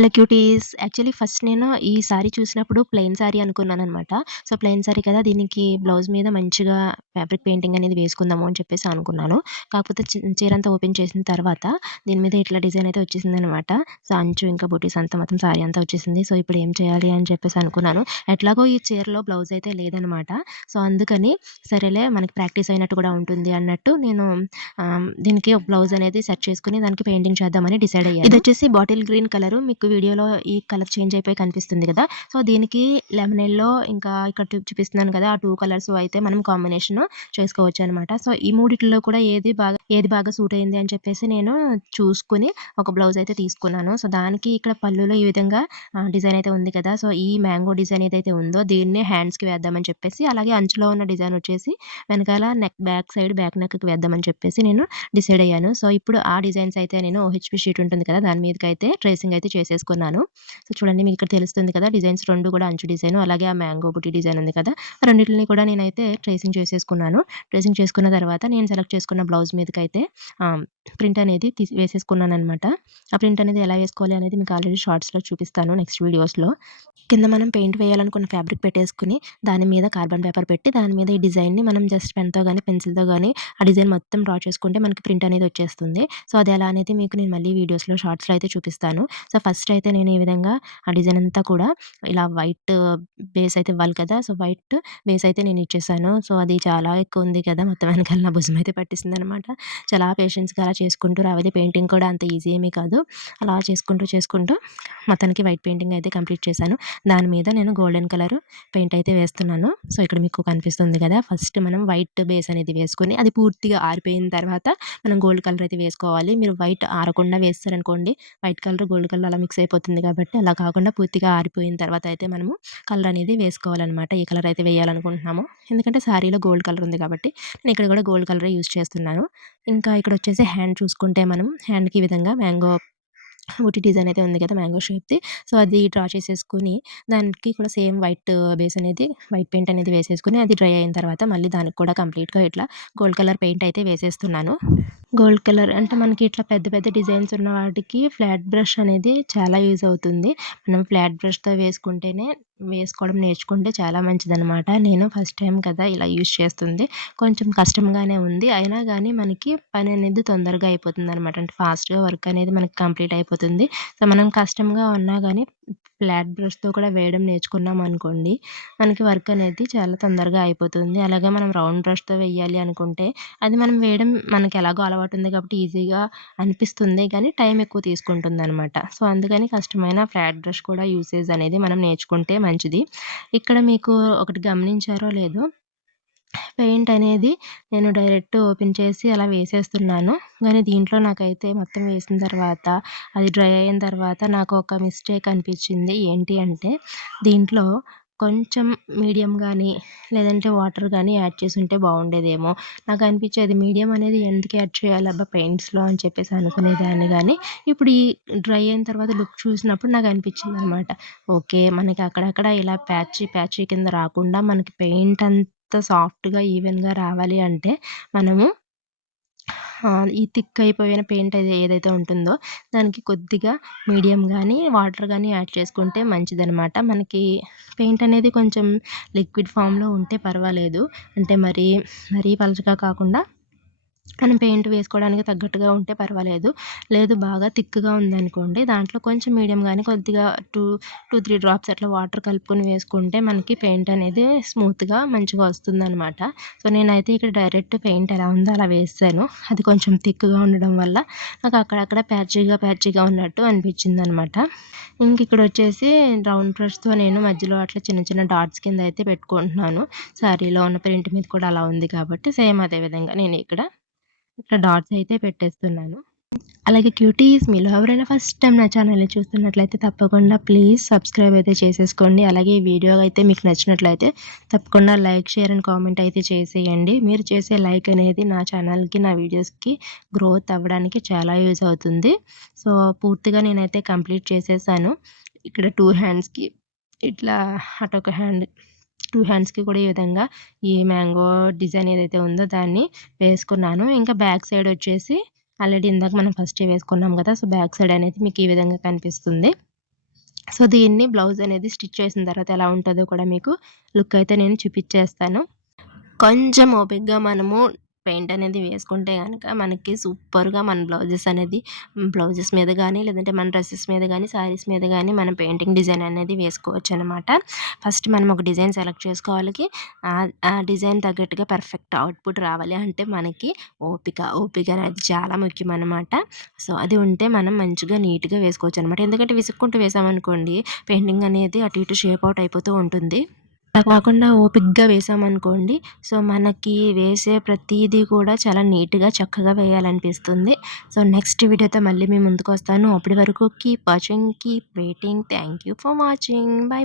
Hello cuties. Actually first నేను ఈ సారీ చూసినప్పుడు ప్లెయిన్ సారీ అనుకున్నాననమాట. సో, ప్లెయిన్ సారీ కదా! దీనికి బ్లౌజ్ మీద మంచిగా ఫ్యాబ్రిక్ పెయింటింగ్ అనేది వేసుకుందాము అని చెప్పేసి అనుకున్నాను. కాకపోతే చీరంతా ఓపెన్ చేసిన తర్వాత దీని మీద ఇట్లా డిజైన్ అయితే వచ్చేసిందనమాట. సో, అంచు ఇంకా బుటీస్ అంతా మొత్తం సారీ అంతా వచ్చేసింది. సో, ఇప్పుడు ఏం చేయాలి అని చెప్పేసి అనుకున్నాను. ఎట్లాగో ఈ చీరలో బ్లౌజ్ అయితే లేదనమాట. సో, అందుకని సరేలే మనకి ప్రాక్టీస్ అయినట్టు కూడా ఉంటుంది అన్నట్టు నేను దీనికి ఒక బ్లౌజ్ అనేది సెట్ చేసుకొని దానికి పెయింటింగ్ చేద్దామని డిసైడ్ అయ్యాను. ఇదొచ్చేసి బాటిల్ గ్రీన్ కలరు. మీకు వీడియోలో ఈ కలర్ చేంజ్ అయిపోయి కనిపిస్తుంది కదా! సో, దీనికి లెమన్ యెల్లో ఇంకా ఇక్కడ చూపిస్తున్నాను కదా! ఆ 2 కలర్స్ అయితే మనం కాంబినేషన్ చేసుకోవచ్చనమాట. సో, ఈ మూడిట్లో కూడా ఏది బాగా సూట్ అయింది అని చెప్పేసి నేను చూసుకొని ఒక బ్లౌజ్ అయితే తీసుకున్నాను. సో, దానికి ఇక్కడ పళ్ళులో ఈ విధంగా డిజైన్ అయితే ఉంది కదా! సో, ఈ మ్యాంగో డిజైన్ ఏదైతే ఉందో దీన్నే హ్యాండ్స్‌కి వేద్దామని చెప్పేసి, అలాగే అంచులో ఉన్న డిజైన్ వచ్చేసి వెనకాల బ్యాక్ నెక్‌కి వేద్దామని చెప్పేసి నేను డిసైడ్ అయ్యాను. సో, ఇప్పుడు ఆ డిజైన్స్ అయితే నేను ఓహెచ్‌పి షీట్ ఉంటుంది కదా! దాని మీదకైతే ట్రేసింగ్ అయితే చేసేసుకున్నాను. సో, చూడండి మీకు ఇక్కడ తెలుస్తుంది కదా! డిజైన్స్ 2 కూడా అంచు డిజైన్ అలాగే ఆ మ్యాంగో బుటీ డిజైన్ ఉంది కదా! ఆ రెండిటిని కూడా నేనైతే ట్రేసింగ్ చేసేసుకున్నాను. ట్రేసింగ్ చేసుకున్న తర్వాత నేను సెలెక్ట్ చేసుకున్న బ్లౌజ్ మీదకైతే ప్రింట్ అనేది వేసేసుకున్నాననమాట. ఆ ప్రింట్ అనేది ఎలా వేసుకోవాలి అనేది మీకు ఆల్రెడీ షార్ట్స్‌లో చూపిస్తాను నెక్స్ట్ వీడియోస్‌లో. కింద మనం పెయింట్ వేయాలనుకున్న ఫ్యాబ్రిక్ పెట్టేసుకొని దాని మీద కార్బన్ పేపర్ పెట్టి దాని మీద ఈ డిజైన్‌ని మనం జస్ట్ పెన్‌తో గాని, పెన్సిల్‌తో గాని ఆ డిజైన్ మొత్తం డ్రా చేసుకుంటే మనకి ప్రింట్ అనేది వచ్చేస్తుంది. సో, అది ఎలా అనేది మీకు నేను మళ్ళీ వీడియోస్‌లో షార్ట్స్‌లో అయితే చూపిస్తాను. సో, ఫస్ట్ అయితే నేను ఈ విధంగా ఆ డిజైన్ అంతా కూడా ఇలా వైట్ బేస్ అయితే ఇవ్వాలి కదా! సో, వైట్ బేస్ అయితే నేను ఇచ్చేసాను. సో, అది చాలా ఎక్కువ ఉంది కదా! మొత్తం వెనకాల నా భుజం అయితే పట్టేసిందనమాట. చాలా పేషెన్స్‌గా అలా చేసుకుంటూ రావాలి. పెయింటింగ్ కూడా అంత ఈజీ ఏమీ కాదు. అలా చేసుకుంటూ మొత్తానికి వైట్ పెయింటింగ్ అయితే కంప్లీట్ చేశాను. దాని మీద నేను గోల్డెన్ కలర్ పెయింట్ అయితే వేస్తున్నాను. సో, ఇక్కడ మీకు కనిపిస్తుంది కదా! ఫస్ట్ మనం వైట్ బేస్ అనేది వేసుకొని అది పూర్తిగా ఆరిపోయిన తర్వాత మనం గోల్డ్ కలర్ అయితే వేసుకోవాలి. మీరు వైట్ ఆరకుండా వేసారనుకోండి వైట్ కలర్, గోల్డ్ కలర్ అలా మిక్స్ అయిపోతుంది కాబట్టి అలా కాకుండా పూర్తిగా ఆరిపోయిన తర్వాత అయితే మనము కలర్ అనేది వేసుకోవాలనమాట. ఏ కలర్ అయితే వేయాలనుకుంటున్నామో. ఎందుకంటే శారీలో గోల్డ్ కలర్ ఉంది కాబట్టి నేను ఇక్కడ కూడా గోల్డ్ కలరే యూజ్ చేస్తున్నాను. ఇంకా ఇక్కడొచ్చేసి హ్యాండ్ చూసుకుంటే మనం హ్యాండ్‌కి ఈ విధంగా మ్యాంగో బుటీ డిజైన్ అయితే ఉంది కదా! మ్యాంగో షేప్‌ది. సో, అది డ్రా చేసేసుకొని దానికి కూడా సేమ్ వైట్ బేస్ అనేది వైట్ పెయింట్ అనేది వేసేసుకొని అది డ్రై అయిన తర్వాత మళ్ళీ దానికి కూడా కంప్లీట్‌గా ఇట్లా గోల్డ్ కలర్ పెయింట్ అయితే వేసేస్తున్నాను. గోల్డ్ కలర్ అంటే మనకి ఇట్లా పెద్ద పెద్ద డిజైన్స్ ఉన్న వాటికి ఫ్లాట్ బ్రష్ అనేది చాలా యూజ్ అవుతుంది. మనం ఫ్లాట్ బ్రష్‌తో వేసుకోవడం నేర్చుకుంటే చాలా మంచిదనమాట. నేను ఫస్ట్ టైమ్ కదా! ఇలా యూజ్ చేస్తుంది. కొంచెం కష్టంగానే ఉంది. అయినా గానీ మనకి పని అనేది తొందరగా అయిపోతుందనమాట. అంటే ఫాస్ట్‌గా వర్క్ అనేది మనకి కంప్లీట్ అయిపోతుంది. సో, మనం కష్టంగా ఉన్నా గానీ ఫ్లాట్ బ్రష్‌తో కూడా వేయడం నేర్చుకున్నామనుకోండి, మనకి వర్క్ అనేది చాలా తొందరగా అయిపోతుంది. అలాగే మనం రౌండ్ బ్రష్‌తో వెయ్యాలి అనుకుంటే అది మనం వేయడం మనకెలాగో అలవాటుంది కాబట్టి ఈజీగా అనిపిస్తుంది. కానీ టైం ఎక్కువ తీసుకుంటుందనమాట. సో, అందుకని కష్టమైన ఫ్లాట్ బ్రష్ కూడా యూసేజ్ అనేది మనం నేర్చుకుంటే మంచిది. ఇక్కడ మీకు ఒకటి గమనించారో లేదో పెయింట్ అనేది నేను డైరెక్ట్ ఓపెన్ చేసి అలా వేసేస్తున్నాను. కానీ దీంట్లో నాకైతే మొత్తం వేసిన తర్వాత అది డ్రై అయిన తర్వాత నాకు ఒక మిస్టేక్ అనిపించింది. ఏంటి అంటే దీంట్లో కొంచెం మీడియం గానీ, లేదంటే వాటర్ గానీ యాడ్ చేసుంటే బావుండేదేమో. నాకనిపించేది మీడియం అనేది ఎందుకు యాడ్ చేయాలబ్బా పెయింట్స్‌లో అని చెప్పేసి అనుకునేదాన్ని గానీ, ఇప్పుడు ఈ డ్రై అయిన తర్వాత లుక్ చూసినప్పుడు నాకనిపించిందనమాట. ఓకే. మనకి అక్కడక్కడ ఇలా ప్యాచీ కింద రాకుండా మనకి పెయింట్ సాఫ్ట్‌గా, ఈవెన్‌గా రావాలి అంటే మనము ఈ థిక్ అయిపోయిన పెయింట్ ఏదైతే ఉంటుందో దానికి కొద్దిగా మీడియం గానీ, వాటర్ గానీ యాడ్ చేసుకుంటే మంచిదనమాట. మనకి పెయింట్ అనేది కొంచెం లిక్విడ్ ఫామ్‌లో ఉంటే పర్వాలేదు. అంటే మరీ పలచగా కాకుండా మనం పెయింట్ వేసుకోవడానికి తగ్గట్టుగా ఉంటే పర్వాలేదు. లేదు బాగా థిక్‌గా ఉందనుకోండి దాంట్లో కొంచెం మీడియం గానీ కొద్దిగా 3 డ్రాప్స్ అట్లా వాటర్ కలుపుకొని వేసుకుంటే మనకి పెయింట్ అనేది స్మూత్‌గా మంచిగా వస్తుందనమాట. సో, నేనైతే ఇక్కడ డైరెక్ట్ పెయింట్ ఎలా ఉందో అలా వేసేసాను. అది కొంచెం థిక్‌గా ఉండడం వల్ల నాకు అక్కడక్కడ ప్యాచీగా ఉన్నట్టు అనిపించిందనమాట. ఇంకిక్కడొచ్చేసి రౌండ్ బ్రష్‌తో నేను మధ్యలో అట్లా చిన్న చిన్న డాట్స్ కింద అయితే పెట్టుకుంటున్నాను. శారీలో ఉన్న ప్రింట్ మీద కూడా అలా ఉంది కాబట్టి సేమ్ అదే విధంగా నేను ఇక్కడ డాట్స్ అయితే పెట్టేస్తున్నాను. అలాగే క్యూటీస్ మీలో ఎవరైనా ఫస్ట్ టైమ్ నా ఛానల్‌ని చూస్తున్నట్లయితే తప్పకుండా ప్లీజ్ సబ్స్క్రైబ్ అయితే చేసేసుకోండి. అలాగే ఈ వీడియో అయితే మీకు నచ్చినట్లయితే తప్పకుండా లైక్, షేర్ అండ్ కామెంట్ అయితే చేసేయండి. మీరు చేసే లైక్ అనేది నా ఛానల్‌కి, నా వీడియోస్‌కి గ్రోత్ అవ్వడానికి చాలా యూజ్ అవుతుంది. సో, పూర్తిగా నేనైతే కంప్లీట్ చేసేసాను. ఇక్కడ 2 హ్యాండ్స్‌కి ఇట్లా అటొక హ్యాండ్ 2 హ్యాండ్స్‌కి కూడా ఈ విధంగా ఈ మ్యాంగో డిజైన్ ఏదైతే ఉందో దాన్ని వేసుకున్నాను. ఇంకా బ్యాక్ సైడ్ వచ్చేసి ఆల్రెడీ ఇందాక మనం ఫస్టే వేసుకున్నాం కదా! సో, బ్యాక్ సైడ్ అనేది మీకు ఈ విధంగా కనిపిస్తుంది. సో, దీన్ని బ్లౌజ్ అనేది స్టిచ్ చేసిన తర్వాత ఎలా ఉంటదో కూడా మీకు లుక్ అయితే నేను చూపిచ్చేస్తాను. కొంచెం ఓపికగా మనము పెయింట్ అనేది వేసుకుంటే గనక మనకి సూపర్‌గా మన బ్లౌజెస్ మీద గానీ, లేదంటే మన డ్రెసెస్ మీద గానీ, శారీస్ మీద గానీ మనం పెయింటింగ్ డిజైన్ అనేది వేసుకోవచ్చనమాట. ఫస్ట్ మనం ఒక డిజైన్ సెలెక్ట్ చేసుకోవాలి. ఆ డిజైన్ తగ్గట్టుగా పర్ఫెక్ట్ అవుట్‌పుట్ రావాలి అంటే మనకి ఓపిక అనేది చాలా ముఖ్యమనమాట. సో, అది ఉంటే మనం మంచిగా నీట్‌గా వేసుకోవచ్చనమాట. ఎందుకంటే విసుక్కుంటూ వేసామనుకోండి పెయింటింగ్ అనేది అటు ఇటు షేప్ అవుట్ అయిపోతూ ఉంటుంది. అలా కాకుండా ఓపికగా వేసామనుకోండి, సో, మనకి వేసే ప్రతీదీ కూడా చాలా నీట్‌గా, చక్కగా వేయాలనిపిస్తుంది. సో, నెక్స్ట్ వీడియోతో మళ్ళీ మీ ముందుకొస్తాను. అప్పటి వరకు keep watching, keep waiting. Thank you for watching. By.